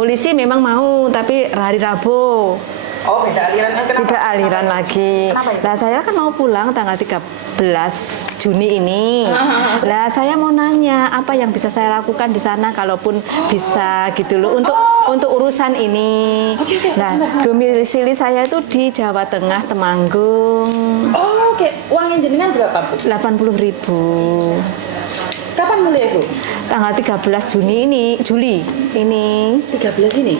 Polisi memang mau, tapi hari Rabu. Oh, beda aliran. Beda aliran lagi. Kenapa itu? Lah saya kan mau pulang tanggal 13 Juni ini. Lah saya mau nanya apa yang bisa saya lakukan di sana kalaupun bisa gitu loh untuk urusan ini. Nah, domisili saya itu di Jawa Tengah, Temanggung. Oh, oke. Uangnya jenengan berapa, Bu? 80.000. Kapan mulai, Bu? Tanggal 13 Juni ini, Juli ini. 13 ini?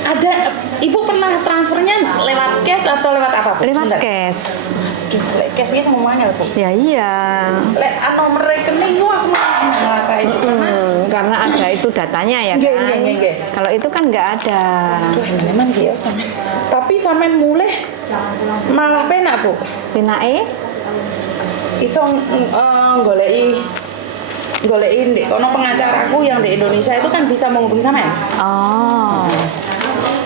Ada Ibu pernah transfernya lewat cash atau lewat apa, Bu? Lewat Sebentar. cash. Aduh, lewat cashnya semuanya, Bu. Ya iya. Nomor rekening lu aku nggak ngerasain itu Karena ada itu datanya ya Nggih, kan. nggih, nggih. Kalau itu kan nggak ada. Aduh, emang ya sama. Tapi sampean mulai malah penak, Bu. Pinake Iso golekin deh. Kono pengacaraku yang di Indonesia itu kan bisa menghubungi sampean. oh.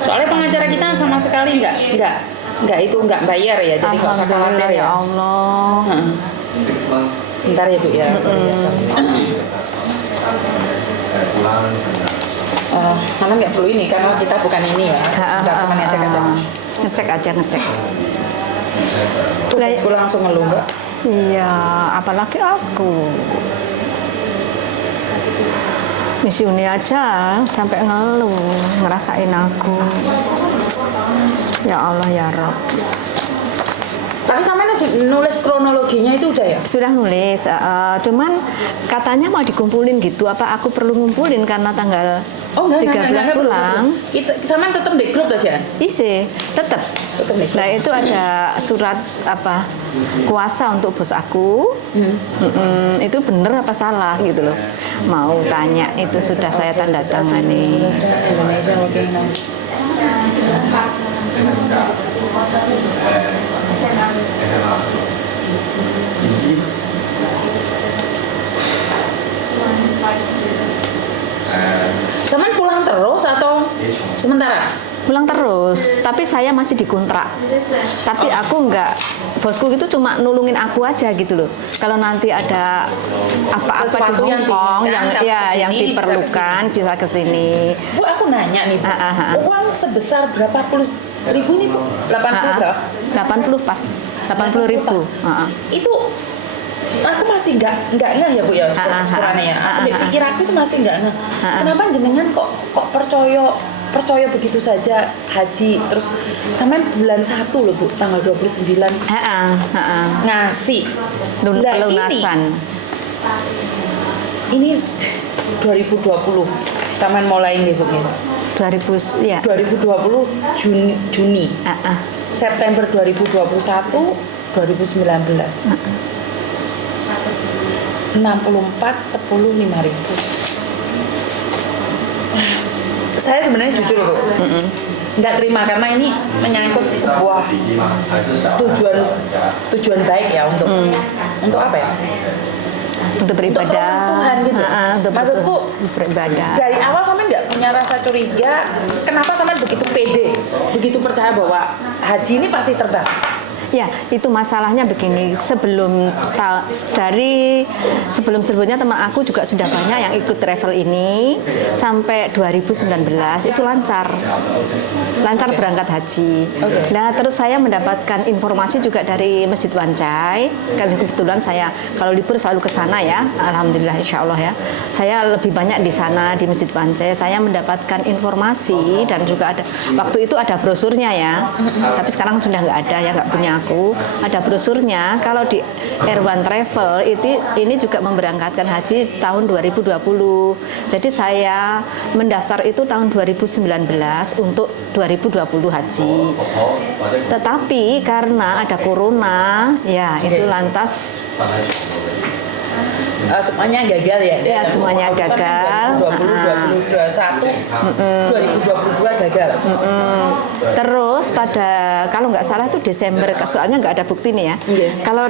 Soalnya pengacara kita sama sekali nggak bayar ya, jadi nggak usah khawatir Alhamdulillah ya ya. Allah. Sebentar ya, Bu ya. Sorry ya. Karena nggak perlu ini, karena kita bukan ini ya. Kita cuma ngecek aja. Ngecek aja ngecek. Tuh, aku langsung ngeluh, Mbak. Iya, apalagi aku. Miss Yuni aja sampai ngeluh, ngerasain aku. Ya Allah ya Rob. Tapi sampean nulis kronologinya itu udah ya? Sudah nulis, cuman katanya mau dikumpulin gitu. Apa aku perlu ngumpulin karena tanggal 13 pulang? Sampean tetap di grup aja? Isi, tetap. Nah itu ada surat apa kuasa untuk bos aku. Itu bener apa salah gitu loh. Mau tanya itu sudah saya tanda tangani. Indonesia oke. Sampean pulang terus atau sementara? Pulang terus, tapi saya masih dikontrak. Tapi aku enggak, bosku itu cuma nulungin aku aja gitu loh. Kalau nanti ada apa-apa di Sesuatu yang Hong Kong diinginkan, yang kesini, diperlukan bisa ke sini. Bu, aku nanya nih, Bu. Uang sebesar berapa puluh ribu nih, Bu? 80 berapa? 80 pas, 80.000. Itu aku masih nggak ngeh ya, Bu ya, sepurane ya. Aku pikir aku itu masih nggak ngeh. Kenapa jenengan kok percaya begitu saja haji, terus sampai bulan 1 loh, Bu, tanggal 29 ngasih Lunasan. Ini 2020 sampean mulai nih begini. 2020 Juni. September 2021 2019. 64 10 5.000. Saya sebenarnya jujur, Bu, nggak terima karena ini menyangkut sebuah tujuan baik ya untuk apa ya? Untuk beribadah. Untuk Tuhan gitu. Maksudku beribadah. Dari awal sampean nggak punya rasa curiga, kenapa sampean begitu pede, begitu percaya bahwa haji ini pasti terbang? Ya, itu masalahnya begini. Sebelumnya teman aku juga sudah banyak yang ikut travel ini sampai 2019 itu lancar berangkat haji. Nah, terus saya mendapatkan informasi juga dari Masjid Wancai. Karena kebetulan saya kalau libur selalu ke sana ya. Alhamdulillah insya Allah ya. Saya lebih banyak di sana di Masjid Wancai. Saya mendapatkan informasi dan juga ada waktu itu ada brosurnya ya. Tapi sekarang sudah nggak ada ya, nggak punya aku. Ada brosurnya. Kalau di Airone Travel ini juga memberangkatkan haji tahun 2020. Jadi saya mendaftar itu tahun 2019 untuk 2020 haji. Tetapi karena ada corona, ya itu lantas semuanya gagal ya? Ya, semuanya gagal. 2022 gagal. Terus kalau nggak salah itu Desember, soalnya nggak ada bukti nih ya. Kalau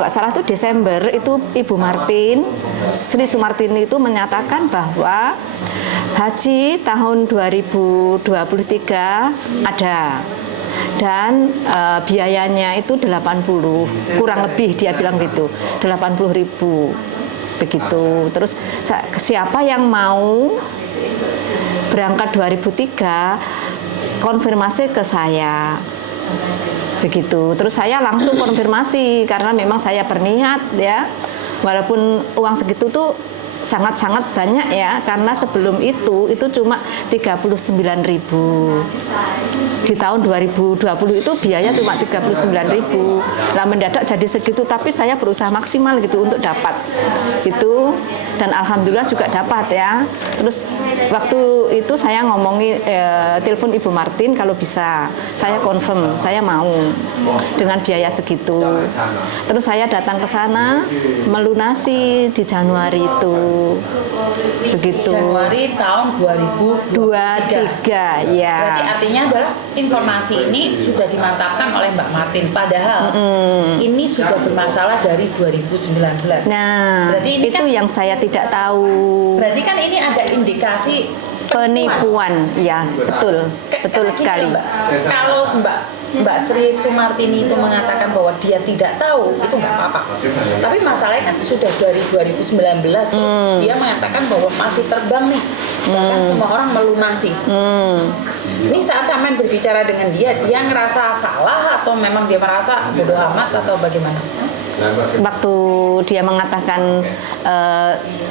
nggak salah itu Desember itu Ibu Martin, Sri Sumartini itu menyatakan bahwa haji tahun 2023 ada. Dan biayanya itu 80, kurang lebih dia bilang gitu, 80.000. begitu. Terus siapa yang mau berangkat 2003 konfirmasi ke saya begitu. Terus saya langsung konfirmasi karena memang saya berniat ya, walaupun uang segitu tuh sangat-sangat banyak ya, karena sebelum itu cuma 39.000. Di tahun 2020 itu biaya cuma 39.000. Nah, mendadak jadi segitu, tapi saya berusaha maksimal gitu untuk dapat itu, dan alhamdulillah juga dapat ya. Terus waktu itu saya ngomongin telepon Ibu Martin kalau bisa, saya confirm saya mau dengan biaya segitu. Terus saya datang ke sana melunasi di Januari itu. Begitu. Januari tahun 2023 ya. Berarti artinya adalah informasi ini sudah dimantapkan oleh Mbak Martin, padahal ini sudah bermasalah dari 2019. Nah, berarti ini itu kan, yang saya tidak tahu. Berarti kan ini ada indikasi penipuan. Ya, betul. Betul sekali. Mbak, kalau Mbak Sri Sumartini itu mengatakan bahwa dia tidak tahu, itu nggak apa-apa. Tapi masalahnya kan sudah dari 2019, terus dia mengatakan bahwa masih terbang nih, bahkan semua orang melunasi. Ini saat sampean berbicara dengan dia ngerasa salah atau memang dia merasa bodoh amat atau bagaimana? Waktu dia mengatakan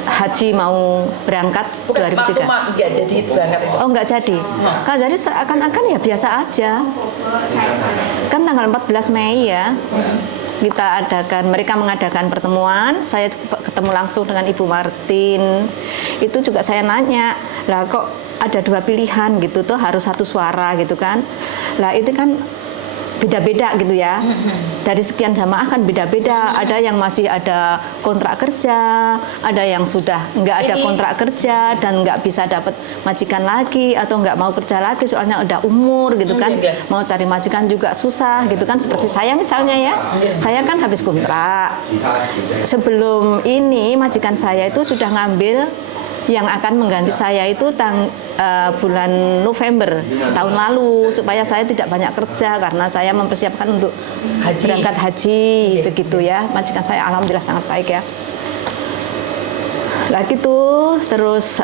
haji mau berangkat 2003. Waktu nggak jadi berangkat itu? Oh, nggak jadi. Kan jadi seakan-akan ya biasa aja. Kan tanggal 14 Mei ya. Kita mereka mengadakan pertemuan, saya ketemu langsung dengan Ibu Martin. Itu juga saya nanya, lah kok ada 2 pilihan gitu tuh, harus satu suara gitu kan. Lah itu kan beda-beda gitu ya. Dari sekian jamaah kan beda-beda. Ada yang masih ada kontrak kerja, ada yang sudah nggak ada kontrak kerja dan nggak bisa dapat majikan lagi atau nggak mau kerja lagi soalnya udah umur gitu kan. Mau cari majikan juga susah gitu kan. Seperti saya misalnya ya, saya kan habis kontrak. Sebelum ini majikan saya itu sudah ngambil yang akan mengganti saya itu bulan November tahun lalu, supaya saya tidak banyak kerja karena saya mempersiapkan untuk berangkat haji begitu ya. Majikan saya alhamdulillah sangat baik ya. Lah gitu terus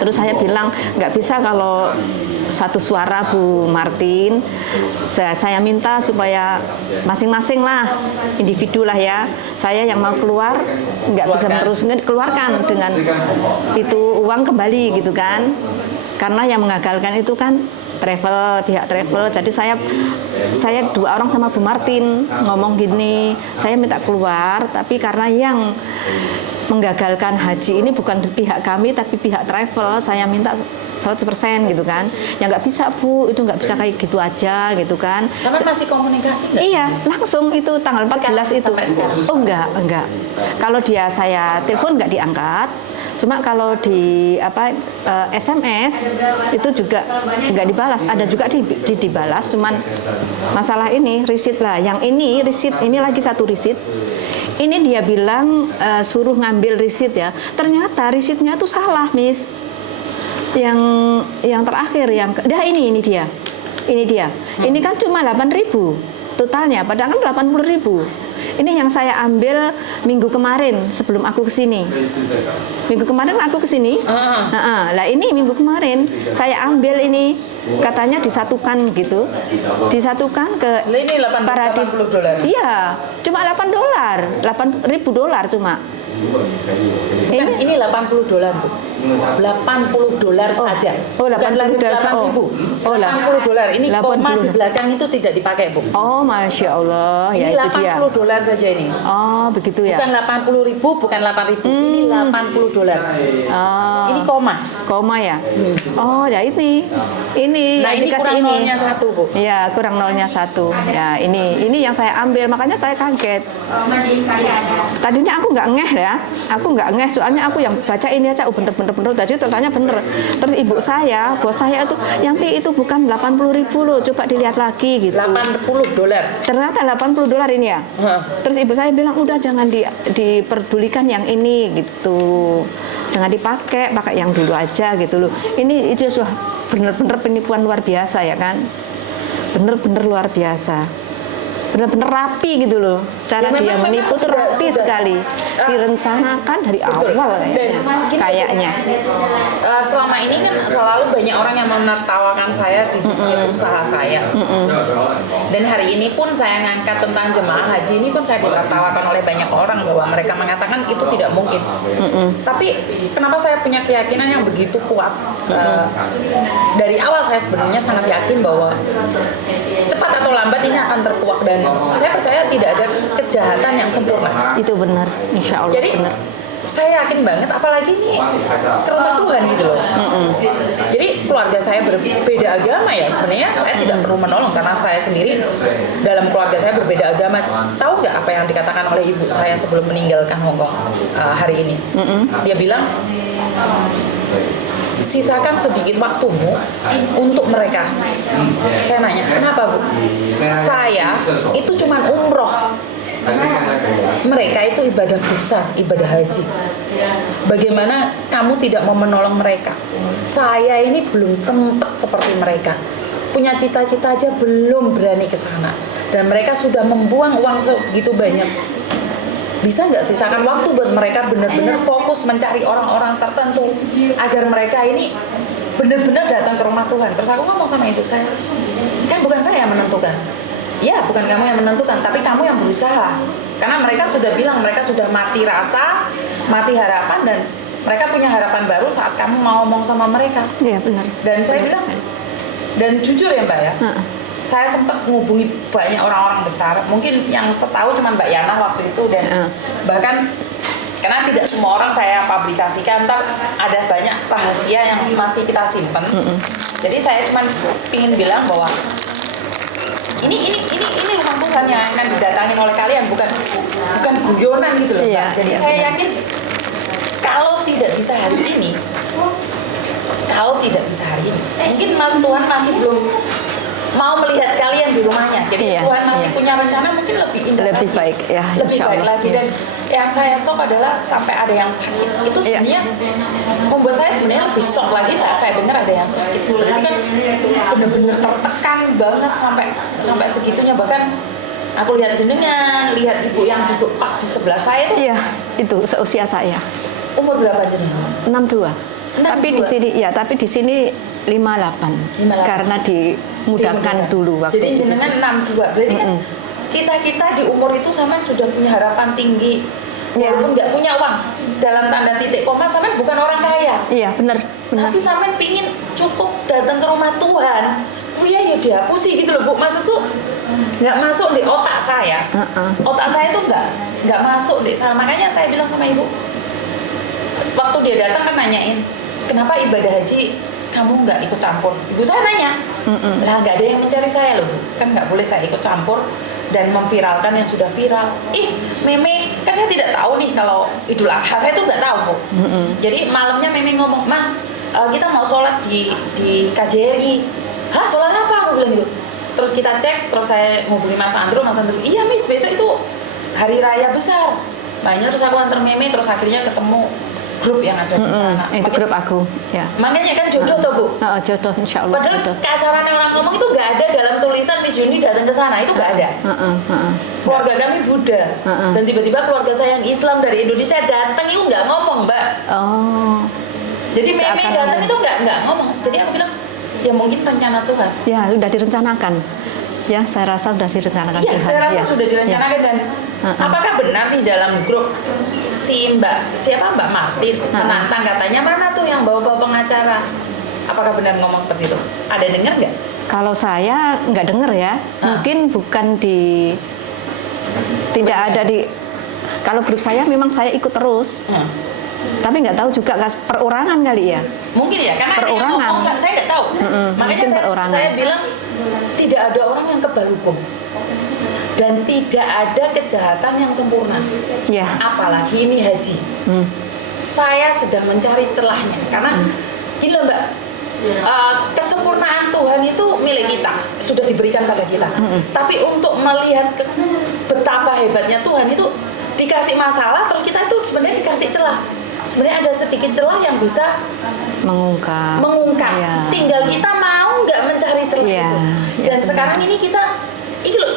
terus saya bilang nggak bisa kalau satu suara Bu Martin. Saya minta supaya masing-masing lah, individu lah ya. Saya yang mau keluar nggak bisa meneruskan, keluarkan dengan itu uang kembali gitu kan. Karena yang mengagalkan itu kan pihak travel. Jadi saya 2 orang sama Bu Martin ngomong gini, saya minta keluar, tapi karena yang menggagalkan haji ini bukan pihak kami tapi pihak travel, saya minta 100% gitu kan. Ya nggak bisa Bu, itu nggak bisa kayak gitu aja gitu kan. Sampai masih komunikasi nggak? Iya, langsung itu tanggal 14 itu. Oh enggak. Kalau saya telepon nggak diangkat. Cuma kalau di SMS itu juga nggak dibalas. Ada juga dibalas, cuman masalah ini risit lah. Yang ini risit, ini lagi satu risit. Ini dia bilang suruh ngambil risit ya. Ternyata risitnya itu salah, Miss. Yang terakhir ini dia. Ini kan cuma 8.000 totalnya, padahal kan 80.000. Ini yang saya ambil minggu kemarin sebelum aku kesini. Minggu kemarin aku kesini. Lah ini minggu kemarin saya ambil ini, katanya disatukan gitu, disatukan ke Paradis. Iya, cuma $8, $8.000 cuma. Ini $80 Bu. $80 saja. Oh, $80. $80. Ini koma di belakang itu tidak dipakai Bu. Oh, Masya Allah. Ini ya, itu dia. $80 saja ini. Oh, begitu ya. Bukan 80.000, bukan 8.000. Ini $80. Oh. Ini koma. Koma ya. Oh, ya ini. Nah, ini kurang nolnya 1 Bu. Iya, kurang nolnya 1. Ya, ini yang saya ambil, makanya saya kaget. Tadinya aku nggak ngeh ya. Aku nggak ngeh, soalnya aku yang baca ini aja, bener. Tadi ternyata bener. Terus ibu saya, bos saya itu, Yanti itu bukan 80.000 loh, coba dilihat lagi gitu. $80. Ternyata $80 ini ya. Terus ibu saya bilang udah jangan diperdulikan yang ini gitu. Jangan pakai yang dulu aja gitu loh. Ini itu sudah bener-bener penipuan luar biasa ya kan. Bener-bener luar biasa. benar-benar rapi gitu loh. Cara Ya, dia memang menipu tuh sudah- rapi sudah. sekali. Direncanakan dari Betul. awal Dan kayaknya. selama ini kan selalu banyak orang yang menertawakan saya di setiap usaha saya. Dan hari ini pun saya ngangkat tentang jemaah haji ini pun saya ditertawakan oleh banyak orang bahwa mereka mengatakan itu tidak mungkin. Tapi kenapa saya punya keyakinan yang begitu kuat? Dari awal saya sebenarnya sangat yakin bahwa cepat atau lambat ini akan terkuak, dan saya percaya tidak ada kejahatan yang sempurna. Itu benar, insya Allah Jadi benar. saya yakin banget, apalagi ini ke rumah Tuhan gitu loh. Jadi keluarga saya berbeda agama ya, sebenarnya saya tidak perlu menolong karena saya sendiri dalam keluarga saya berbeda agama. Tahu nggak apa yang dikatakan oleh ibu saya sebelum meninggalkan Hongkong hari ini? Dia bilang, sisakan sedikit waktumu untuk mereka. Saya nanya, kenapa Bu? Saya itu cuma umroh. Mereka itu ibadah besar, ibadah haji. Bagaimana kamu tidak mau menolong mereka? Saya ini belum sempat seperti mereka. Punya cita-cita aja belum berani ke sana. Dan mereka sudah membuang uang segitu banyak. Bisa nggak sisakan waktu buat mereka benar-benar fokus mencari orang-orang tertentu agar mereka ini benar-benar datang ke rumah Tuhan. Terus aku ngomong sama ibu saya, kan bukan saya yang menentukan. Ya, bukan kamu yang menentukan, tapi kamu yang berusaha. Karena mereka sudah bilang, mereka sudah mati rasa, mati harapan, dan mereka punya harapan baru saat kamu mau ngomong sama mereka. Iya benar. Dan saya bilang, dan jujur ya Mbak ya, saya sempat menghubungi banyak orang-orang besar, mungkin yang setahu cuma Mbak Yana waktu itu, dan bahkan karena tidak semua orang saya publikasikan, ntar ada banyak rahasia yang masih kita simpen. Jadi saya cuma ingin bilang bahwa ini rumah Tuhan yang akan didatangin oleh kalian, bukan guyonan gitu loh Mbak. Iya, Jadi iya, saya benar. yakin kalau tidak bisa hari ini, mungkin Tuhan masih belum mau melihat kalian di rumahnya. Jadi Iya, Tuhan masih iya. punya rencana mungkin lebih indah Lebih lagi. baik, ya, Lebih insya baik Allah. lagi. Dan yang saya shock adalah sampai ada yang sakit. Itu Iya. sebenarnya membuat saya sebenarnya lebih shock lagi saat saya dengar ada yang sakit. Berarti kan benar-benar tertekan banget sampai segitunya. Bahkan aku lihat jenengan, lihat ibu yang duduk pas di sebelah saya itu Iya, itu seusia saya. umur berapa jenengan? 62. 62. Tapi di sini 58. 58. Karena dimudahkan dulu waktu Jadi itu. jenengan 62. Berarti kan cita-cita di umur itu sampean sudah punya harapan tinggi. Iya. Walaupun nggak punya uang, dalam tanda titik koma sampean bukan orang kaya. Iya, benar. Tapi sampean pingin cukup datang ke rumah Tuhan. Iya ya dihapusi gitu loh Bu. Maksudku nggak masuk di otak saya. Otak saya tuh nggak masuk di sana. Makanya saya bilang sama ibu, waktu dia datang kan nanyain, kenapa ibadah haji kamu nggak ikut campur? Ibu saya nanya, lah nggak ada yang mencari saya loh Bu. Kan nggak boleh saya ikut campur dan memviralkan yang sudah viral. Meme, kan saya tidak tahu nih kalau Idul Adha, saya tuh nggak tahu Bu. Jadi malamnya Meme ngomong, Ma, kita mau sholat di KJRI. Hah, sholat apa? Aku bilang gitu. Terus kita cek, terus saya ngubungi Mas Andro, iya Miss, besok itu hari raya besar. Makanya terus aku antar Meme, terus akhirnya ketemu grup yang ada di sana. Itu grup aku, ya. Makanya kan jodoh tuh Bu. Jodoh, insya Allah Padahal jodoh. kasarannya orang ngomong itu nggak ada dalam tulisan Miss Yuni datang ke sana, itu nggak ada. Keluarga kami Buddha, dan tiba-tiba keluarga saya yang Islam dari Indonesia datang itu nggak ngomong Mbak. Oh, Jadi Meme Seakan-akan. datang itu nggak ngomong. Jadi aku bilang, ya mungkin rencana Tuhan. ya sudah direncanakan. Ya, saya rasa sudah direncanakan Iya, Tuhan. saya rasa Ya. sudah direncanakan. Dan apakah benar nih dalam grup si Mbak Martin menantang katanya mana tuh yang bawa pengacara? Apakah benar ngomong seperti itu? Ada dengar nggak? Kalau saya nggak dengar ya, mungkin bukan di, tidak ada di. Kalau grup saya memang saya ikut terus, tapi nggak tahu juga perorangan kali ya. Mungkin ya, karena ada yang Perorangan. ngomong, saya nggak tahu. Makanya mungkin perorangan. saya bilang tidak ada orang yang kebal hukum dan tidak ada kejahatan yang sempurna. Ya. Apalagi ini haji. Saya sedang mencari celahnya karena gini loh Mbak, kesempurnaan Tuhan itu milik kita, sudah diberikan pada kita. Tapi untuk melihat betapa hebatnya Tuhan itu dikasih masalah, terus kita itu sebenarnya dikasih celah. Sebenarnya ada sedikit celah yang bisa Mengungkap. Ya. Tinggal kita mau nggak mencari celah Iya, itu. iya, Dan benar. sekarang ini kita iki lho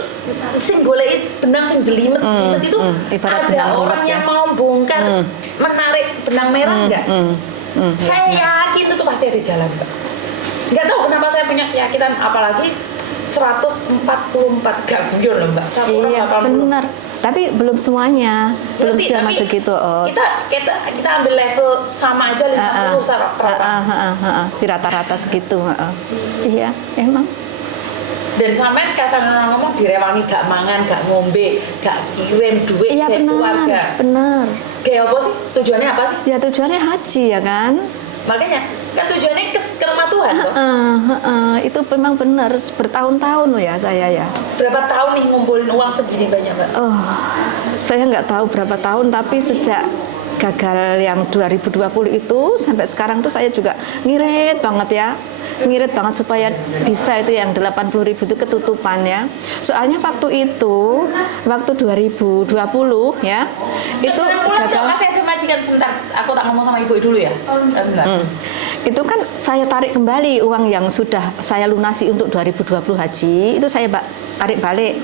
sing goleki benang sing jelimet itu ibarat ada benang orang ruwet yang ya. mau bongkar menarik benang merah enggak? Saya yakin itu pasti ada jalan, Mbak. Nggak tahu kenapa saya punya keyakinan, apalagi 144 gak guyon loh, Mbak. Satu orang Iya, 80. benar. Tapi belum semuanya, belum Berarti, sama tapi segitu. Oh. Kita ambil level sama aja 50 per orang. Di rata-rata segitu. Iya, emang. Dan sampean kasar ngomong direwangi gak mangan, gak ngombe, gak kirim duit Iya, ke benar. keluarga. Benar. Kayak apa sih? Tujuannya apa sih? Ya tujuannya haji ya kan? Makanya kan tujuannya ke rumah Tuhan loh. Itu memang benar bertahun-tahun loh ya saya ya. Berapa tahun nih ngumpulin uang segini banyak, Mbak? Oh, saya nggak tahu berapa tahun, tapi sejak gagal yang 2020 itu sampai sekarang tuh saya juga ngirit banget ya. Ngirit banget supaya bisa itu yang 80.000 itu ketutupan ya. Soalnya waktu itu, waktu 2020 ya, itu gagal. Masih ada majikan sebentar. Aku tak ngomong sama ibu dulu ya. Bentar. Itu kan saya tarik kembali uang yang sudah saya lunasi untuk 2020 haji, itu saya tarik balik.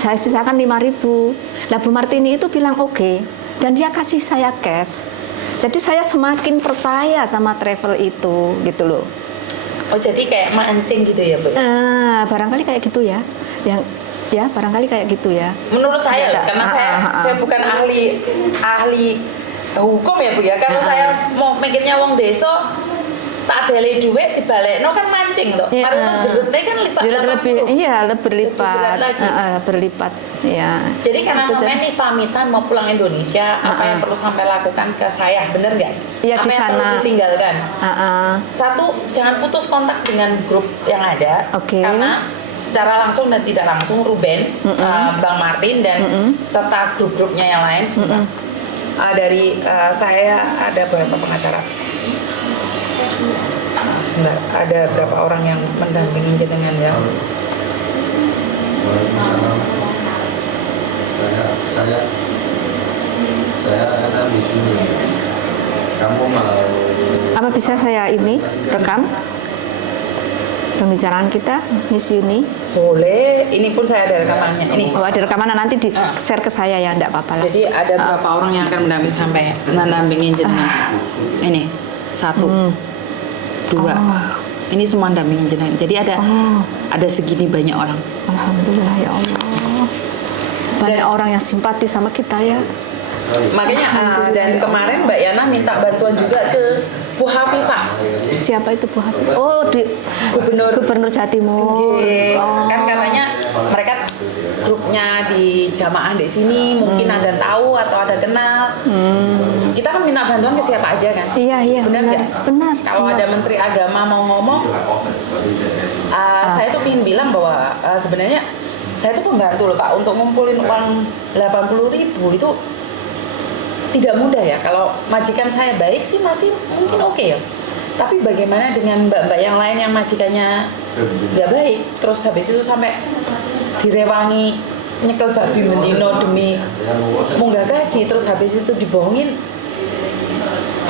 Saya sisakan 5.000. Lah Bu Martini itu bilang oke, dan dia kasih saya cash. Jadi saya semakin percaya sama travel itu gitu loh. Oh jadi kayak mancing gitu ya, Bu? Barangkali kayak gitu ya. Yang ya barangkali kayak gitu ya. Menurut saya loh, karena saya bukan ahli hukum ya, Bu ya. Kalau saya mau mikirnya wong desa tak dele duit dibalekno kan mancing toh. Padahal jerutnya kan lipat lebih berlipat. Berlipat. Ya. Jadi karena sampai nih pamitan mau pulang Indonesia, apa yang perlu sampai lakukan ke saya, bener nggak? Ya, apa di yang sana perlu ditinggalkan? Satu, jangan putus kontak dengan grup yang ada, karena secara langsung dan tidak langsung Ruben, Bang Martin dan serta grup-grupnya yang lain sebentar. Dari saya ada beberapa pengacara. Sebentar, ada berapa orang yang mendampingi jenengan ya? Saya ada di sini. Kamu mau? Apa bisa saya ini rekam pembicaraan kita, Miss Yuni? Boleh. Ini pun saya ada rekamannya. Ini. Oh, ada rekaman, nanti di share ke saya ya, enggak apa-apa lah. Jadi ada berapa orang yang akan mendampingi sampai mendampingi jenengan? Ini 1, 2. Ini semua mendampingi jenengan. Jadi ada segini banyak orang. Alhamdulillah ya Allah. Banyak orang yang simpati sama kita ya. Makanya dan kemarin Mbak Yana minta bantuan juga ke Bu Hafifah. Siapa itu Bu Hafifah? Oh, di Gubernur Jawa Timur. Kan katanya mereka grupnya di jamaah di sini mungkin ada tahu atau ada kenal. Kita kan minta bantuan ke siapa aja kan? Iya, benar nggak? Benar. Kalau ada Menteri Agama mau ngomong, saya tuh ingin bilang bahwa sebenarnya saya tuh pembantu loh Pak, untuk ngumpulin uang 80.000 itu tidak mudah ya. Kalau majikan saya baik sih masih mungkin oke ya. Tapi bagaimana dengan mbak-mbak yang lain yang majikannya nggak baik, terus habis itu sampai direwangi nyekel babi mendino demi munggah gaji, terus habis itu dibohongin.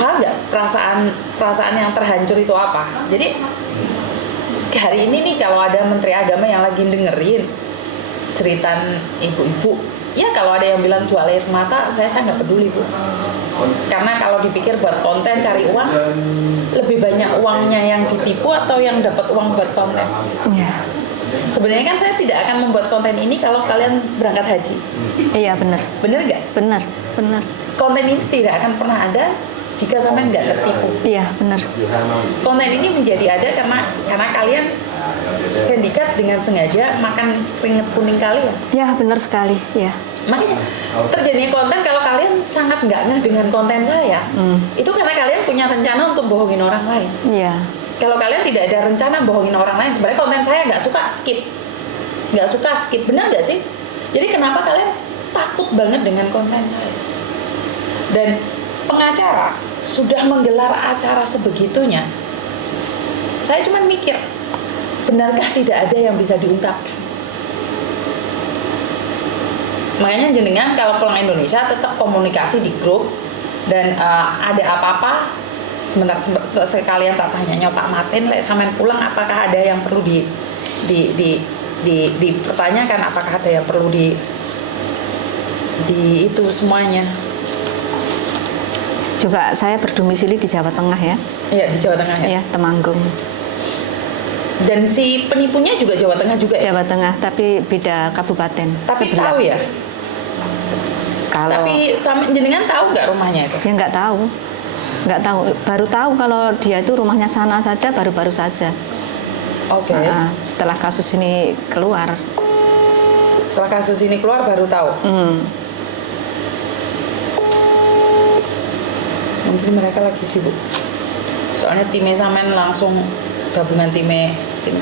Paham nggak perasaan yang terhancur itu apa? Jadi hari ini nih kalau ada Menteri Agama yang lagi dengerin cerita ibu-ibu, ya kalau ada yang bilang jual air mata, saya nggak peduli Bu. Karena kalau dipikir buat konten cari uang, lebih banyak uangnya yang ditipu atau yang dapat uang buat konten. Iya. Sebenarnya kan saya tidak akan membuat konten ini kalau kalian berangkat haji. Iya benar. Bener nggak? Benar. Konten ini tidak akan pernah ada jika sampai nggak tertipu. Iya benar. Konten ini menjadi ada karena kalian sindikat dengan sengaja makan keringet kuning kalian. Ya benar sekali. Ya. Makanya terjadinya konten kalau kalian sangat nggak ngeh dengan konten saya, itu karena kalian punya rencana untuk bohongin orang lain. Iya. Kalau kalian tidak ada rencana bohongin orang lain, sebenarnya konten saya nggak suka skip, benar nggak sih? Jadi kenapa kalian takut banget dengan konten saya? Dan pengacara sudah menggelar acara sebegitunya, saya cuma mikir, benarkah tidak ada yang bisa diungkapkan? Makanya jenengan kalau pulang Indonesia tetap komunikasi di grup, dan ada apa-apa sebentar sekalian tak tanyanya Pak Martin, sampean pulang apakah ada yang perlu dipertanyakan apakah ada yang perlu di itu semuanya. Juga saya berdomisili di Jawa Tengah ya. Iya, di Jawa Tengah ya. Iya, Temanggung. Dan si penipunya juga Jawa Tengah juga ya? Jawa Tengah, tapi beda kabupaten. Tapi sebelah. tahu ya? Kalau Tapi jenengan tahu nggak rumahnya itu? ya nggak tahu. Nggak tahu. Baru tahu kalau dia itu rumahnya sana saja, baru-baru saja. Oke. Setelah kasus ini keluar. Setelah kasus ini keluar baru tahu. Mungkin mereka lagi sibuk. Soalnya timnya sampean langsung gabungan tim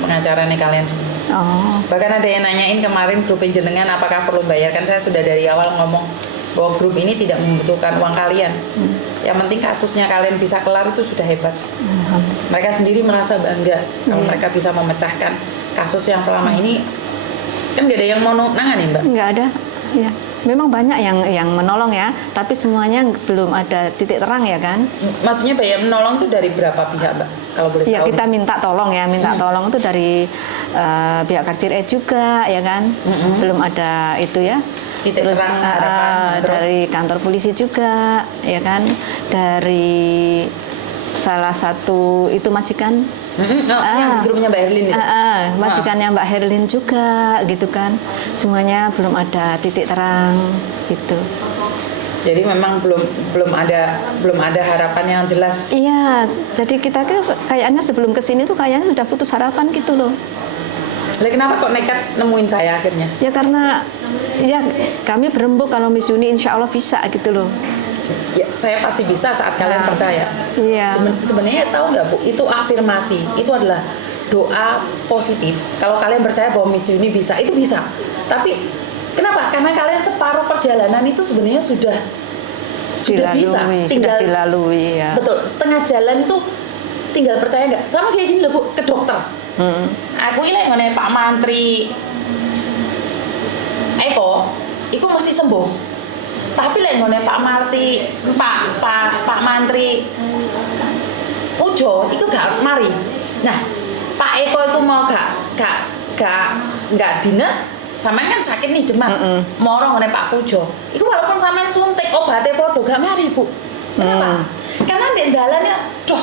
pengacara nih kalian semua. Oh. Bahkan ada yang nanyain kemarin grup jenengan apakah perlu bayar, kan saya sudah dari awal ngomong bahwa grup ini tidak membutuhkan uang kalian. Yang penting kasusnya kalian bisa kelar itu sudah hebat. Mereka sendiri merasa bangga kalau mereka bisa memecahkan kasus yang selama ini kan nggak ada yang mau nangani, Mbak. Nggak ada. Ya. Memang banyak yang menolong ya, tapi semuanya belum ada titik terang ya kan? Maksudnya bayar menolong itu dari berapa pihak, Mbak? Kalau boleh Ya tahu. kita minta tolong ya, tolong itu dari pihak Karcir juga ya kan? Belum ada itu ya. Titik terang harapan. Dari kantor polisi juga ya kan? Dari salah satu itu majikan. Yang grupnya Mbak Herlin itu. Majikannya Mbak Herlin juga gitu kan. Semuanya belum ada titik terang gitu. Jadi memang belum ada harapan yang jelas. Iya, jadi kita kayaknya sebelum kesini tuh kayaknya sudah putus harapan gitu loh. Lah kenapa kok nekat nemuin saya akhirnya? Ya karena ya kami berembuk kalau Miss Yuni insya Allah bisa gitu loh. Ya, saya pasti bisa saat kalian percaya. Iya. Sebenarnya tahu nggak Bu, itu afirmasi, itu adalah doa positif. Kalau kalian percaya bahwa Miss Yuni bisa, itu bisa. Tapi kenapa? Karena kalian separuh perjalanan itu sebenarnya sudah Dilalui, bisa. Tinggal sudah dilalui ya. Betul, setengah jalan itu tinggal percaya nggak? Sama kayak gini loh Bu, ke dokter. Aku ini ngene Pak Mantri Eko, itu mesti sembuh. Tapi lek ngene Pak Mantri Ujo itu gak mari. Nah, Pak Eko itu mau gak dinas, sampean kan sakit nih demam. Moro ngene Pak Pujo. Iku walaupun sampean suntik obatnya podo gak mari, Bu. Kenapa? Karena di dalannya, doh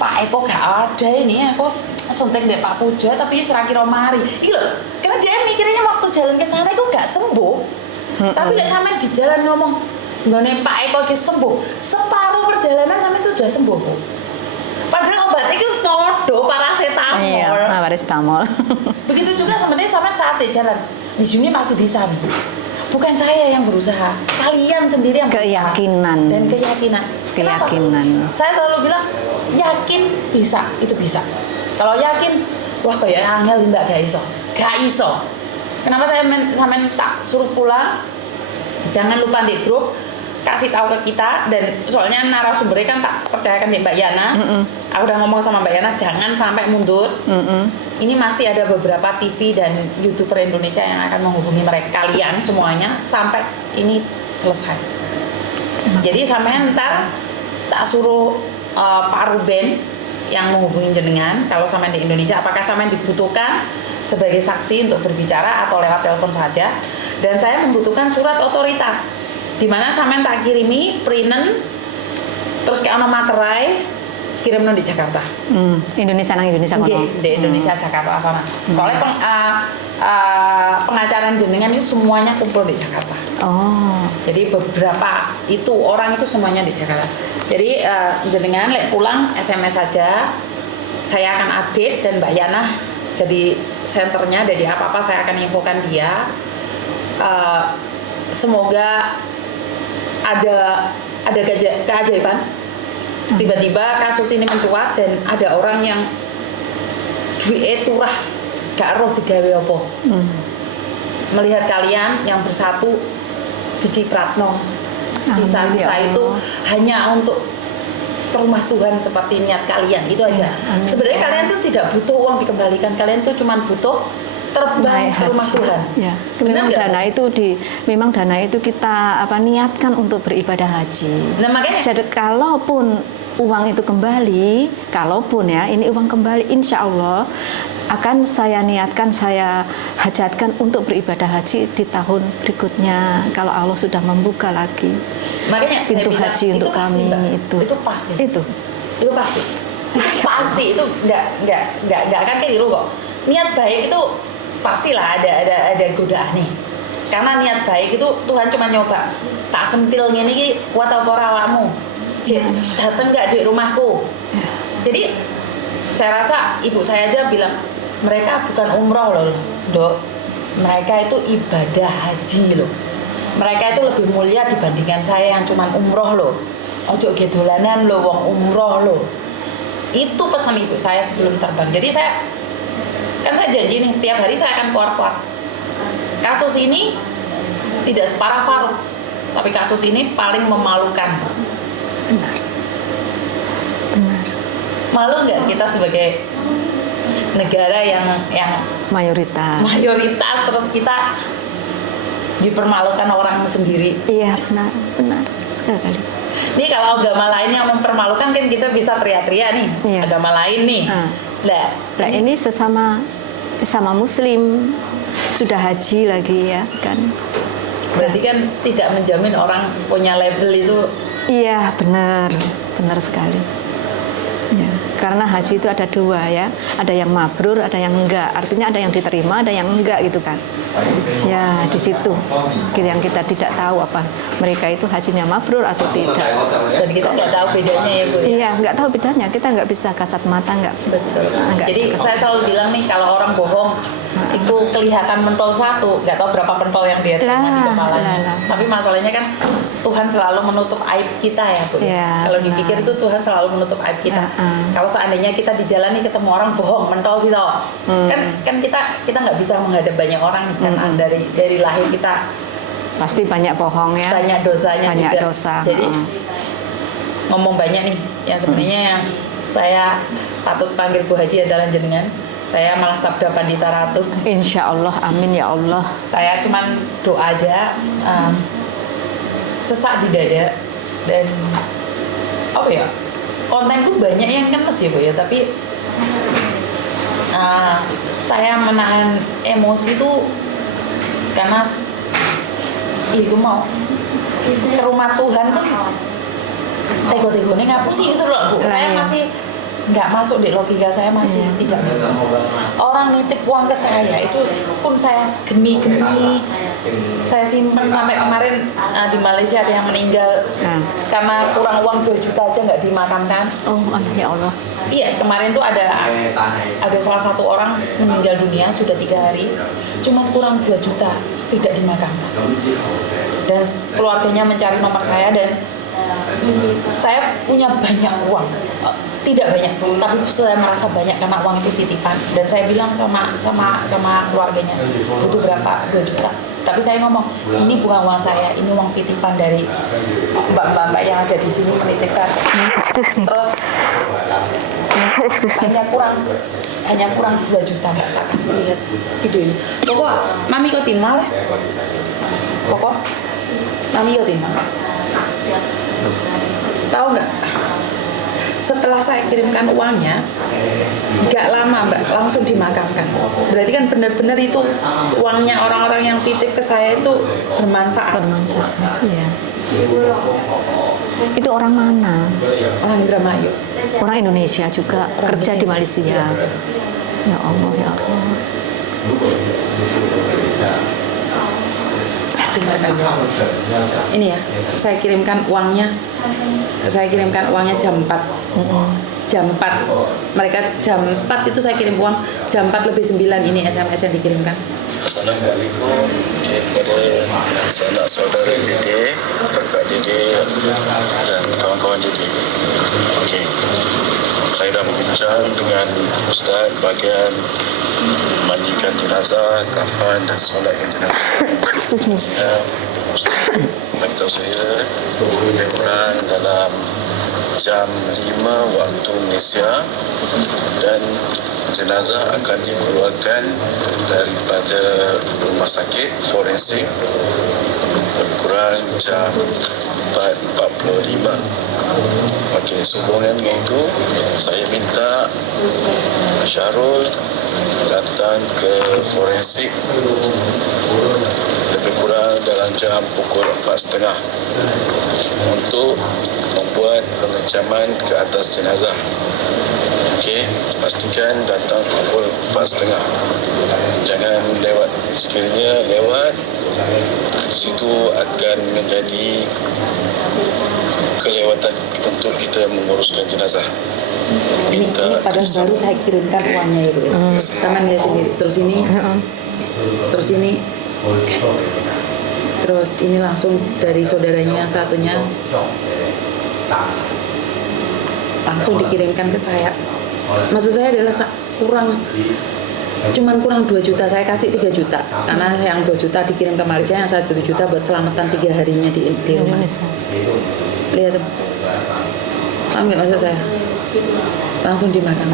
Pak Eko gak ada ini, aku suntik deh Pak Pujo tapi serah kira mari. Iki lho, karena dia mikirnya waktu jalan ke sana itu gak sembuh. Tapi lek sampean di jalan ngomong, nggone Pak Eko iki sembuh, separuh perjalanan sampean itu udah sembuh, Bu. Padahal obat itu podo paracetamol. Iya, paracetamol. Begitu juga sebenarnya sampean saat di jalan, Miss Yuni pasti bisa nih. Bukan saya yang berusaha, kalian sendiri yang berusaha. Keyakinan. Dan keyakinan. Keyakinan. Kenapa? Saya selalu bilang, yakin bisa, itu bisa. Kalau yakin, wah kayak angel Mbak gak iso. Kenapa saya sampean tak suruh pulang? Jangan lupa di grup kasih tahu ke kita, dan soalnya narasumbernya kan tak percayakan di Mbak Yana. Aku udah ngomong sama Mbak Yana jangan sampai mundur. Ini masih ada beberapa TV dan YouTuber Indonesia yang akan menghubungi mereka kalian semuanya sampai ini selesai. Jadi sampai ntar tak suruh Pak Ruben yang menghubungi jenengan kalau sampai di Indonesia, apakah sampai dibutuhkan sebagai saksi untuk berbicara atau lewat telepon saja. Dan saya membutuhkan surat otoritas di mana sampean tak kirimi printen terus kayak ono materai kirim di Jakarta. Indonesia kono. Di Indonesia Jakarta sana. Soalnya pengacara jenengan itu semuanya kumpul di Jakarta. Oh. Jadi beberapa itu orang itu semuanya di Jakarta. Jadi jenengan lek pulang SMS saja, saya akan update dan Mbak Yana jadi senternya, dari apa-apa saya akan infokan dia. Semoga ada keajaiban. Tiba-tiba kasus ini mencuat dan ada orang yang duit turah gak roh digawe apa. Melihat kalian yang bersatu di Cipratno, sisa-sisa itu hanya untuk ke rumah Tuhan seperti niat kalian, itu aja. Sebenarnya kalian tuh tidak butuh uang dikembalikan, kalian tuh cuma butuh terbang ke rumah Tuhan. Ya. Memang dana itu kita niatkan untuk beribadah haji. Nah, makanya jadi kalaupun uang itu kembali, ini uang kembali, insya Allah akan saya niatkan, saya hajatkan untuk beribadah haji di tahun berikutnya kalau Allah sudah membuka lagi Makanya pintu saya bilang, haji untuk pasti, kami. Mbak. Itu Itu pasti. itu Itu pasti. Pasti itu nggak akan keliru kok. Niat baik itu pastilah ada godaan nih. Karena niat baik itu Tuhan cuma nyoba. Tak sentil ngene iki kuat apa ora awakmu? Dateng nggak di rumahku? Jadi saya rasa ibu saya aja bilang mereka bukan umroh loh, Dok. Mereka itu ibadah haji loh. Mereka itu lebih mulia dibandingkan saya yang cuman umroh loh. Ojo gedolanan loh, wong umroh loh. Itu pesan ibu saya sebelum terbang. Jadi saya janji nih tiap hari saya akan keluar. Kasus ini tidak separah Farouk, tapi kasus ini paling memalukan. benar. Malu nggak kita sebagai negara yang Mayoritas. terus kita dipermalukan orang sendiri. Iya, benar sekali. Ini kalau agama lain yang mempermalukan kan kita bisa teriak-teriak nih. Iya. Agama lain nih. Lah ini sesama Muslim sudah haji lagi ya kan. Berarti kan tidak menjamin orang punya label itu. Iya, benar sekali. Ya, karena haji itu ada dua ya, ada yang mabrur, ada yang enggak. Artinya ada yang diterima, ada yang enggak gitu kan. Ya di situ yang kita tidak tahu apa mereka itu hajinya mabrur atau tidak. Dan kita nggak tahu bedanya ya Bu. Iya, nggak tahu bedanya. Kita nggak bisa kasat mata, nggak bisa. Betul. Nggak Jadi saya selalu bilang nih kalau orang bohong itu kelihatan pentol satu, nggak tahu berapa pentol yang dia terima di kepalanya. Tapi masalahnya kan Tuhan selalu menutup aib kita ya Bu. Ya, kalau dipikir itu Tuhan selalu menutup aib kita. Kalau seandainya kita di jalan nih ketemu orang bohong, mentol sih tau. Kan kita nggak bisa menghadap banyak orang nih kan dari lahir kita pasti banyak bohong ya. banyak dosanya banyak juga. dosa. Jadi ngomong banyak nih yang sebenarnya yang saya patut panggil Bu Haji adalah jenengan. Saya malah sabda Pandita Ratu. Insya Allah, amin ya Allah. Saya cuman doa aja, sesak di dada dan apa ya, kontenku banyak yang ngenes ya Bu ya, tapi saya menahan emosi itu karena itu mau ke rumah Tuhan kan tego-tegone ngapusi itu loh Bu. Saya masih nggak masuk di logika saya, masih tidak masuk. Orang nitip uang ke saya itu pun saya gemi-gemi, saya simpen sampai kemarin di Malaysia ada yang meninggal karena kurang uang 2 juta aja nggak dimakamkan. Oh ya Allah. Iya, kemarin tuh ada salah satu orang meninggal dunia sudah 3 hari, cuman kurang 2 juta tidak dimakamkan. Dan keluarganya mencari nomor saya dan saya punya banyak uang, tidak banyak, tapi saya merasa banyak karena uang itu titipan. Dan saya bilang sama keluarganya, butuh berapa? 2 juta. Tapi saya ngomong, ini bukan uang saya, ini uang titipan dari mbak-mbak yang ada di sini menitipkan. Terus hanya kurang 2 juta, Mbak. Tak kasih lihat video ini. Pokok, mami kok timah lah. Pokok, mami kok timah. Tahu nggak? Setelah saya kirimkan uangnya, nggak lama Mbak, langsung dimakamkan. Berarti kan benar-benar itu uangnya orang-orang yang titip ke saya itu bermanfaat. Iya. Itu orang mana? Orang Indramayu. Orang Indonesia juga, Orang kerja Indonesia. di Malaysia. Ya, Ya Allah, ya Allah. Dengarkan ya. Ini ya, saya kirimkan uangnya jam 4. Jam 4. Mereka jam 4 itu saya kirim uang, jam 4:09 ini SMS yang dikirimkan. Assalamualaikum kepada sanak saudara Dede, kakak Dede dan kawan-kawan Dede. Okey. Saya dah berbincang dengan Ustaz bahagian mandikan jenazah, kafan dan solat jenazah. Ustaz beritahu saya lebih kurang dalam jam 5 waktu Malaysia dan jenazah akan dikeluarkan daripada rumah sakit forensik lebih kurang jam 4.45. Okey, sehubungan dengan itu saya minta Syarul datang ke forensik lebih kurang dalam jam pukul 4.30 untuk membuat pengecaman ke atas jenazah. Okey, pastikan datang pukul 4.30. Jangan lewat. Sekiranya lewat, situ akan menjadi kelewatan untuk kita menguruskan jenazah. Ini padahal baru saya kirimkan uangnya ya Bu ya. Sama lihat sendiri. Terus ini, terus ini langsung dari saudaranya yang satunya langsung dikirimkan ke saya. Maksud saya adalah cuman kurang 2 juta, saya kasih 3 juta karena yang 2 juta dikirim ke Malaysia, yang 1 juta buat selamatan 3 harinya di rumah. Lihat tuh, paham nggak maksud saya? Langsung dimakan.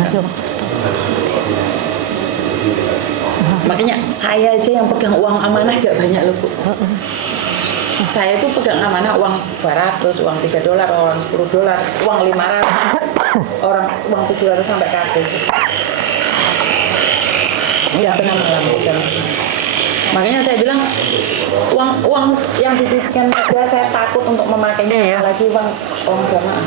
Makanya saya aja yang pegang uang amanah gak banyak loh Bu. Saya tuh pegang amanah uang 200, uang $3, uang $10, uang 500, uang 700 sampai KT. Nggak pernah mengalami jam segini. Makanya saya bilang uang yang dititipkan aja saya takut untuk memakainya, apalagi uang jamaah.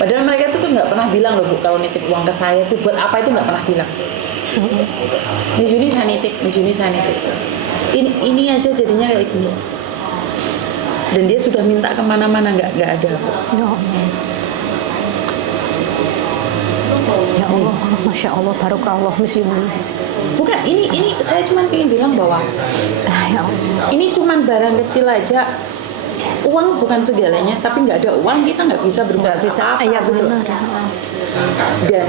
Padahal mereka tuh nggak pernah bilang loh Bu, kalau nitip uang ke saya itu buat apa, itu nggak pernah bilang. Miss Yuni saya nitip. Ini aja jadinya kayak gini. Dan dia sudah minta kemana-mana, nggak ada. Ya Allah, Masya Allah, Barokallah, Miss Yuni. Bukan, ini saya cuma ingin bilang bahwa Ya Allah. ini cuma barang kecil aja. Uang bukan segalanya, tapi nggak ada uang kita nggak bisa berbuat apa-apa. Ya gitu. benar. Dan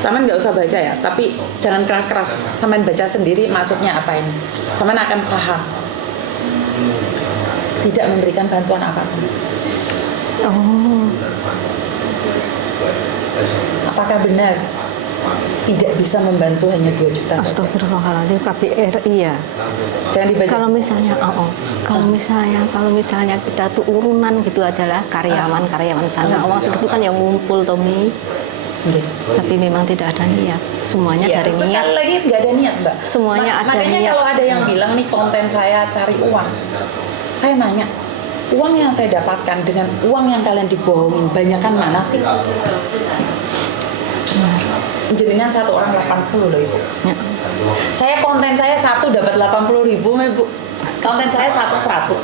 Saman nggak usah baca ya, tapi jangan keras-keras. Saman baca sendiri maksudnya apa ini. Saman akan paham. Tidak memberikan bantuan apapun. Oh. Apakah benar tidak bisa membantu hanya 2 juta saja? Astagfirullahaladzim, KBRI ya. Jangan dibaca. Kalau misalnya kita tuh urunan gitu aja lah, karyawan sana, uang segitu kan yang ngumpul toh Miss. Tapi memang tidak ada niat, semuanya dari niat. Sekali lagi nggak ada niat Mbak. Semuanya ada makanya niat. Kalau ada yang bilang nih konten saya cari uang, saya nanya, uang yang saya dapatkan dengan uang yang kalian dibohongin, banyakan mana sih? Jenengan satu orang 80 loh Ibu. Ya. Saya konten saya satu dapat 80.000 Ibu. Konten saya satu $100.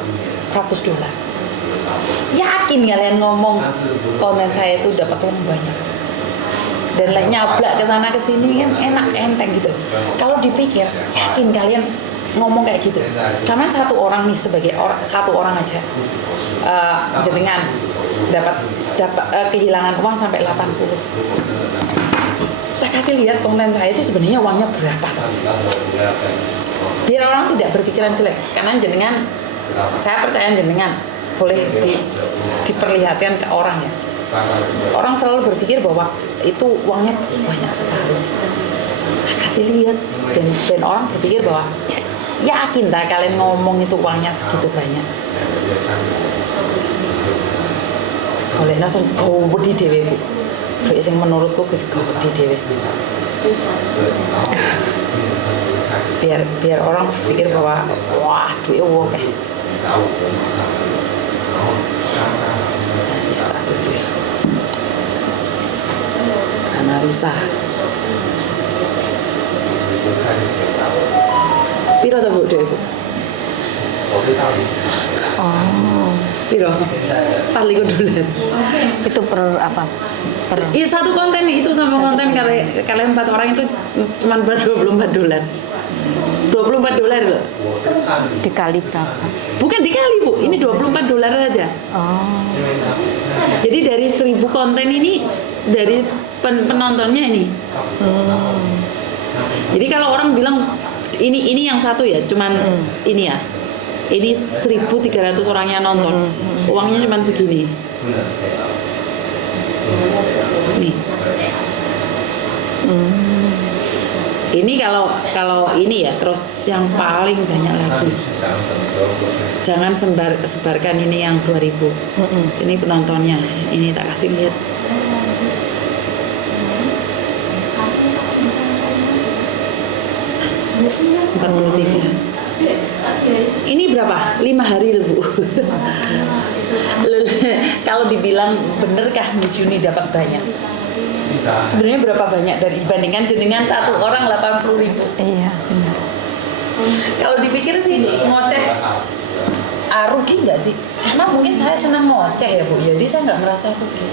Yakin kalian ngomong konten saya itu dapat uang banyak? Dan nyablak ke sana ke sini kan enak enteng gitu. Kalau dipikir, yakin kalian ngomong kayak gitu? Sama satu orang nih, sebagai satu orang aja, jenengan dapat kehilangan uang sampai 80. Kita kasih lihat konten saya itu sebenarnya uangnya berapa tuh. Biar orang tidak berpikiran jelek, karena jenengan, saya percaya jenengan boleh diperlihatkan ke orang ya. Orang selalu berpikir bahwa itu uangnya banyak sekali. Kita kasih lihat dan orang berpikir bahwa yakin tak kalian ngomong itu uangnya segitu banyak. Oleh langsung di dewe Bu. Duit sing menurutku wis gede dhewe. Biar orang berpikir bahwa wah duit akeh. Analisa. Piro to Bu duit Bu? Oh. Piro? $4 Itu per apa? Iya, satu konten itu sama konten kalian 4 orang itu cuma $24. $24 loh. Dikali berapa? Bukan dikali Bu, ini $24 aja. Oh. Jadi dari 1000 konten ini dari penontonnya ini. Jadi kalau orang bilang ini yang satu ya, cuman ini ya. Ini 1.300 orang yang nonton. Uangnya cuma segini. Nih. Ini kalau ini ya, terus yang paling banyak lagi. Jangan sebarkan ini yang 2.000. Ini penontonnya. Ini tak kasih lihat. 43. Ini berapa? 5 hari loh, Bu. Kalau dibilang benerkah Miss Yuni dapat banyak? Sebenarnya berapa banyak dari dibandingkan jenengan satu orang 80.000? Iya, benar. Kalau dipikir sih ngoceh, rugi nggak sih? Karena mungkin saya senang ngoceh ya Bu, jadi saya nggak merasa rugi.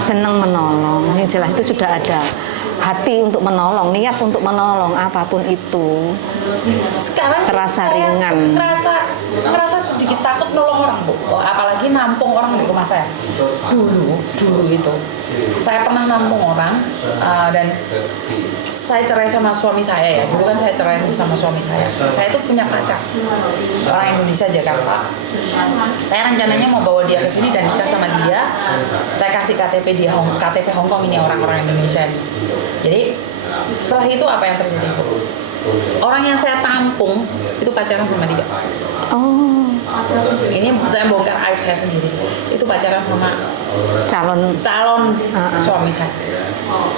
Senang menolong, yang jelas itu sudah ada hati untuk menolong, niat untuk menolong apapun itu. Sekarang Terasa saya ringan. merasa sedikit takut nolong orang Bu, apalagi nampung orang di rumah saya. Dulu itu saya pernah nampung orang dan saya cerai sama suami saya ya. Dulu kan saya cerai sama suami saya. Saya tuh punya pacar orang Indonesia, Jakarta. Saya rencananya mau bawa dia ke sini dan nikah sama dia. Saya kasih KTP di KTP Hong Kong ini orang-orang Indonesia nih. Jadi setelah itu apa yang terjadi? Orang yang saya tampung itu pacaran sama dia. Oh, Ini saya bongkar aib saya sendiri. Itu pacaran sama calon suami saya.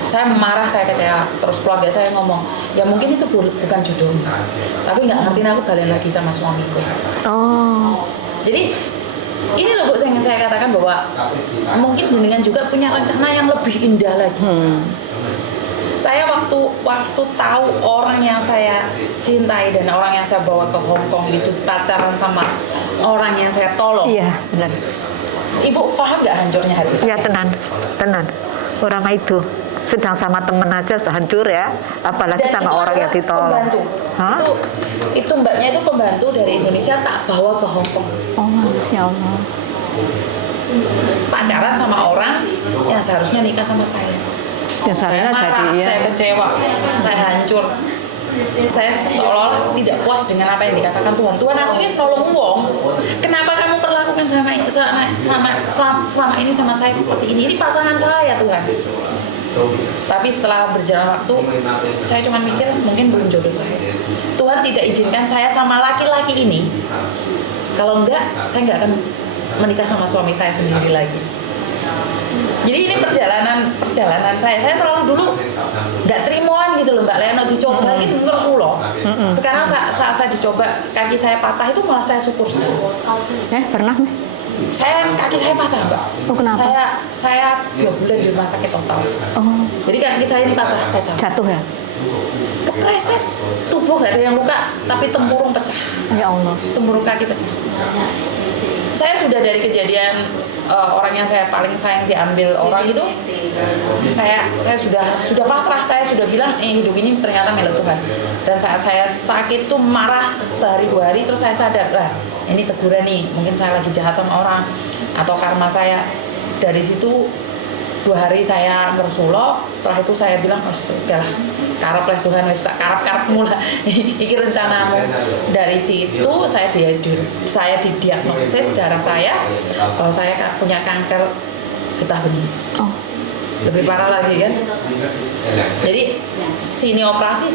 Saya marah, saya kecewa. Terus keluarga saya ngomong, ya mungkin itu bukan jodoh. Tapi nggak ngertiin aku balik lagi sama suamiku. oh, Jadi ini loh Bu, yang saya katakan bahwa mungkin jenengan juga punya rencana yang lebih indah lagi. Saya waktu tahu orang yang saya cintai dan orang yang saya bawa ke Hong Kong itu pacaran sama orang yang saya tolong. iya, benar. Ibu paham nggak hancurnya hati saya? Ya tenan. Orang itu sedang sama temen aja hancur ya, apalagi Dan sama itu orang yang adalah ditolong. Pembantu. Hah? Itu mbaknya itu pembantu dari Indonesia tak bawa ke Hong Kong. Oh, ya Allah. Pacaran sama orang yang seharusnya nikah sama saya. Ya Saya seharusnya marah, jadi ya. saya kecewa, saya hancur. Saya seolah-olah tidak puas dengan apa yang dikatakan Tuhan. Tuhan, aku ini nolong wong. Kenapa kamu perlakukan selama ini sama saya seperti ini? Ini pasangan saya, Tuhan. Tapi setelah berjalan waktu, saya cuma mikir mungkin belum jodoh saya. Tuhan tidak izinkan saya sama laki-laki ini. Kalau enggak, saya nggak akan menikah sama suami saya sendiri lagi. Jadi ini perjalanan saya. Saya selalu dulu nggak terimoan gitu loh Mbak Leno, dicobain terus ulo. Sekarang saat saya dicoba kaki saya patah itu malah saya syukur sekali. Pernah? Kaki saya patah Mbak. Oh, kenapa? Saya 2 bulan di rumah sakit total. Oh, Jadi kaki saya ini patah total. jatuh ya? Kepleset, tubuh nggak ada yang luka, tapi tempurung pecah. Ya Allah. Tempurung kaki pecah. Saya sudah dari kejadian orang yang saya paling sayang diambil orang itu, saya sudah pasrah, saya sudah bilang hidup ini ternyata milik Tuhan. Dan saat saya sakit tuh marah sehari 2 hari, terus saya sadar lah ini teguran nih, mungkin saya lagi jahat sama orang atau karma saya. Dari situ 2 hari saya ngersulo, setelah itu saya bilang udahlah, karep lah Tuhan, wis karep-karepmu lah, iki rencanamu. Dari situ saya didiagnosis darah saya kalau saya punya kanker getah bening. Oh, Lebih parah lagi kan. Jadi sini operasi.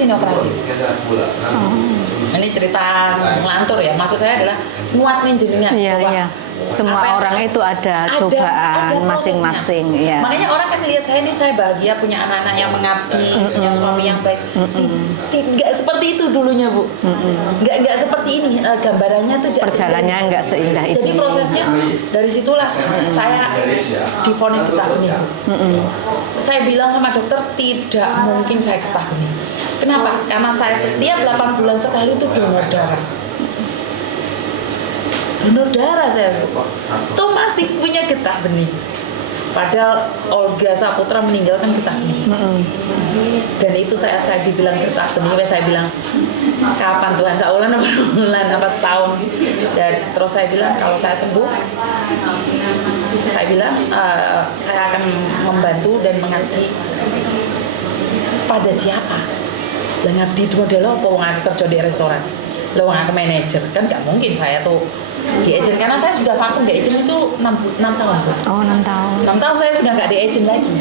Ini cerita ngelantur ya, maksud saya adalah nguatin jenengan iya, bahwa iya. Semua apa yang orang saya- itu ada cobaan prosesnya. masing-masing. Ya. Makanya orang kan lihat saya ini, saya bahagia punya anak-anak yang mengabdi, punya suami yang baik. Tidak seperti itu dulunya Bu. Nggak seperti ini gambarannya tuh. Perjalanannya nggak seindah itu. Jadi prosesnya dari situlah saya divonis getah bening. Saya bilang sama dokter tidak mungkin saya getah bening. Kenapa? Karena saya setiap 8 bulan sekali itu donor darah. Donor darah saya tuh masih punya getah bening. Padahal Olga Saputra meninggalkan getah bening. Dan itu saat saya dibilang getah bening, saya bilang kapan Tuhan, saulan apa bulan apa setahun. Dan terus saya bilang kalau saya sembuh, saya bilang saya akan membantu dan mengabdi pada siapa? Lah ngabdi itu model apa? Wong aku kerja di restoran. Lah wong aku manajer, kan nggak mungkin saya tuh di agent, karena saya sudah vakum di agent itu 6 tahun. Oh, 6 tahun. 6 tahun saya sudah nggak di agent lagi.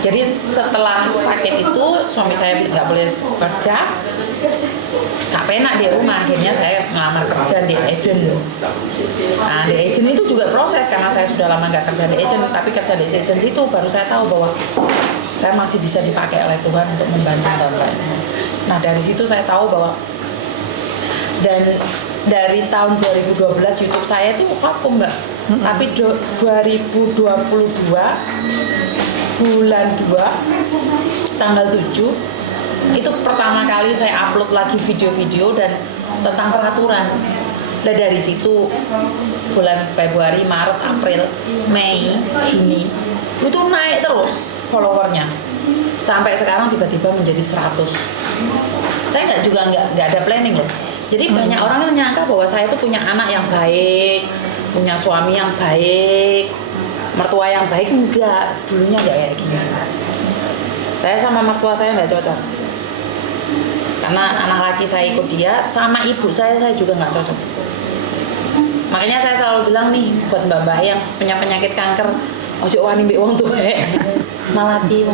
Jadi setelah sakit itu suami saya nggak boleh kerja, nggak penak di rumah, akhirnya saya ngelamar kerja di agent. Nah di agent itu juga proses, karena saya sudah lama nggak kerja di agent, tapi kerja di agent itu baru saya tahu bahwa saya masih bisa dipakai oleh Tuhan untuk membantu orang lain. Nah dari situ saya tahu bahwa, dan dari tahun 2012 YouTube saya itu vakum Mbak. Tapi 2022 bulan 2 tanggal 7 itu pertama kali saya upload lagi video-video dan tentang peraturan. Nah dari situ bulan Februari, Maret, April, Mei, Juni itu naik terus followernya sampai sekarang tiba-tiba menjadi 100. Saya nggak ada planning loh. Jadi banyak orang yang nyangka bahwa saya itu punya anak yang baik, punya suami yang baik, mertua yang baik. Enggak, dulunya nggak kayak gini. Saya sama mertua saya nggak cocok. Karena anak laki saya ikut dia, sama ibu saya juga nggak cocok. Makanya saya selalu bilang nih buat mbak-mbak yang punya penyakit kanker, ojo wani mbek wong tuwek. Malati.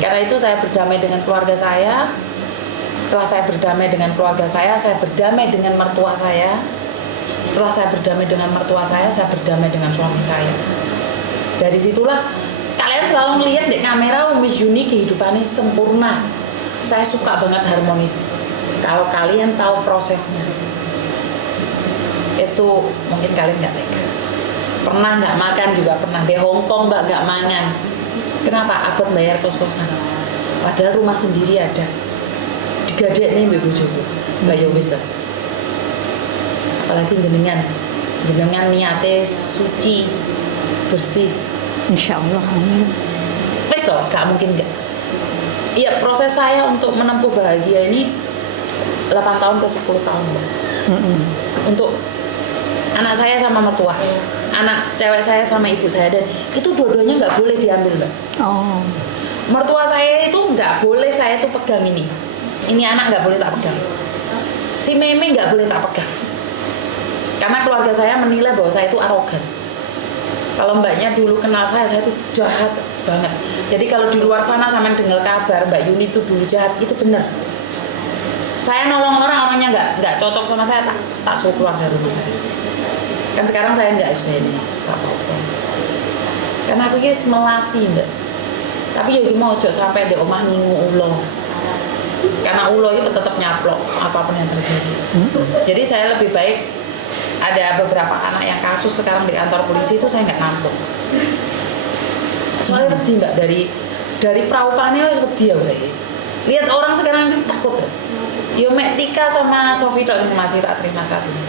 Karena itu saya berdamai dengan keluarga saya. Setelah saya berdamai dengan keluarga saya berdamai dengan mertua saya. Setelah saya berdamai dengan mertua saya berdamai dengan suami saya. Dari situlah kalian selalu melihat di kamera Miss Yuni kehidupannya sempurna. Saya suka banget harmonis. Kalau kalian tahu prosesnya, itu mungkin kalian nggak tega. Pernah nggak makan juga pernah. Di Hongkong Mbak nggak mangan. Kenapa? Abot bayar kos-kosan. Padahal rumah sendiri ada. Digadek nih mbak bojoku. Mbak ya wis ta. Apalagi jenengan niate suci, bersih. Insya Allah, amin. Wis toh, gak mungkin gak. Iya, proses saya untuk menempuh bahagia ini 8 tahun ke 10 tahun. Untuk anak saya sama mertua, anak cewek saya sama ibu saya, dan itu dua-duanya nggak boleh diambil Mbak. Oh. Mertua saya itu nggak boleh saya tuh pegang ini anak nggak boleh tak pegang, si Meme nggak boleh tak pegang, karena keluarga saya menilai bahwa saya itu arogan. Kalau mbaknya dulu kenal saya itu jahat banget. Jadi kalau di luar sana sampean dengar kabar Mbak Yuni itu dulu jahat, itu benar. Saya nolong orangnya nggak cocok sama saya, tak suruh keluar dari rumah saya. Kan sekarang saya nggak SBN, apa-apa. Karena aku ini melasi Mbak. Tapi ya mau ojo sampai di omah ngingu ulo. Karena ulo itu tetap nyaplok apapun yang terjadi. Jadi saya lebih baik, ada beberapa anak yang kasus sekarang di kantor polisi itu saya nggak nampung. Soalnya pedih Mbak, dari praupane wis pedih aku saya. Lihat orang sekarang itu takut. Yo Mek Tika sama Sofi tok sing masih tak terima saat ini.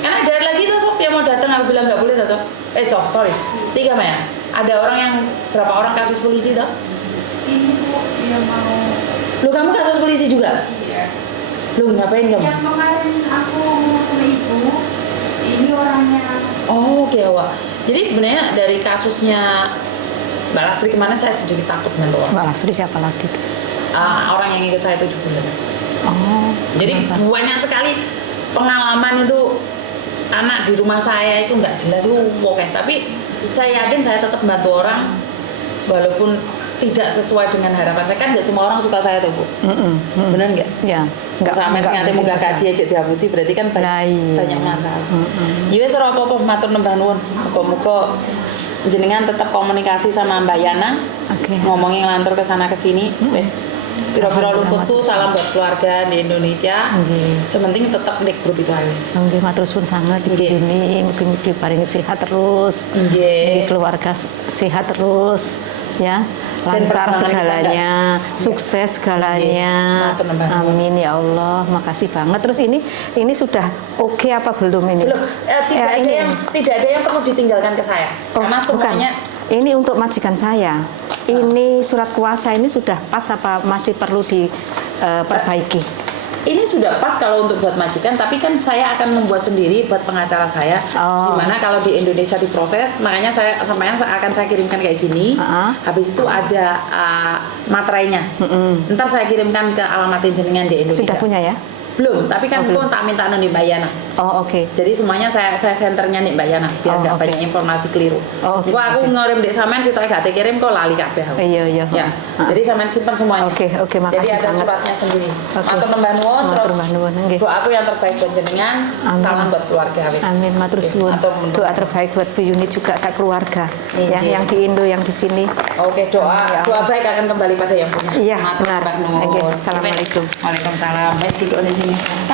Karena ada lagi tuh Sof yang mau datang, aku bilang nggak boleh tuh Sof. Sorry. Tika Maya. Ada orang yang berapa orang kasus polisi tuh? Ini Bu, dia mau. Lu kamu kasus polisi juga? Iya. Lu ngapain kamu? Yang kemarin aku ngomong sama ibu, ini orangnya. Oh, oke, Wak. Jadi sebenarnya dari kasusnya Mbak Lastri kemarin saya sedikit takut dengan orang. Mbak Lastri siapa lagi tuh? Orang yang ikut saya 7 bulan. Oh. Jadi banyak sekali pengalaman itu, anak di rumah saya itu nggak jelas oke. Tapi saya yakin saya tetap bantu orang walaupun tidak sesuai dengan harapan saya. Kan nggak semua orang suka saya tuh Bu. Bener nggak? Ya. Nggak sampai nganti munggah kaji aja dihapusi, berarti kan banyak masalah. Ya wis ora apa-apa, matur nembah nuwun. Muga-muga jenengan tetap komunikasi sama Mbak Yana. Ngomongin ngelantur ke sana ke sini. Wis pira-pira luputku, salam buat keluarga di Indonesia. Sementing tetap di grup itu wis. Nggih, matur suwun sangat ini. Mugi-mugi paring sehat terus. Nggih. Keluarga sehat terus ya. Lancar segalanya, sukses segalanya. Amin ya Allah, makasih banget. Terus ini sudah oke apa belum ini? Belum. Tidak ada yang perlu ditinggalkan ke saya. Karena semuanya ini untuk majikan saya. Ini surat kuasa ini sudah pas apa masih perlu diperbaiki? Ini sudah pas kalau untuk buat majikan, tapi kan saya akan membuat sendiri buat pengacara saya. Dimana kalau di Indonesia diproses, makanya saya akan saya kirimkan kayak gini. Habis itu ada materainya. Ntar saya kirimkan ke alamat jenengan di Indonesia. Sudah punya ya? Belum, tapi kan belum. aku tak minta nih Mbak Yana. Oh, oke. Jadi semuanya saya senternya nih Mbak Yana biar Oh, nggak oke. banyak informasi keliru. Oh, oke, Wah, aku oke. ngirim di sampean sitok gak kirim kok lali kabeh aku. Iya. Ya. Jadi sampean simpen semuanya. Oke, makasih Jadi ada banget. suratnya sendiri. Oke. Matur nembah nuwun Matur terus. nembah nuwun, nggih. Doa aku yang terbaik buat jenengan. Amin. Salam buat keluarga wis. Amin, matur Oke, suwun. matur nuwun. Doa terbaik buat Bu Yuni juga sak keluarga. Ya, Iya. yang di Indo, yang di sini. Oke, Ya doa Allah. baik akan kembali pada yang punya. Iya, Matur benar. nembah nuwun. Oke, Wis. assalamualaikum. Waalaikumsalam. Baik duduk di sini.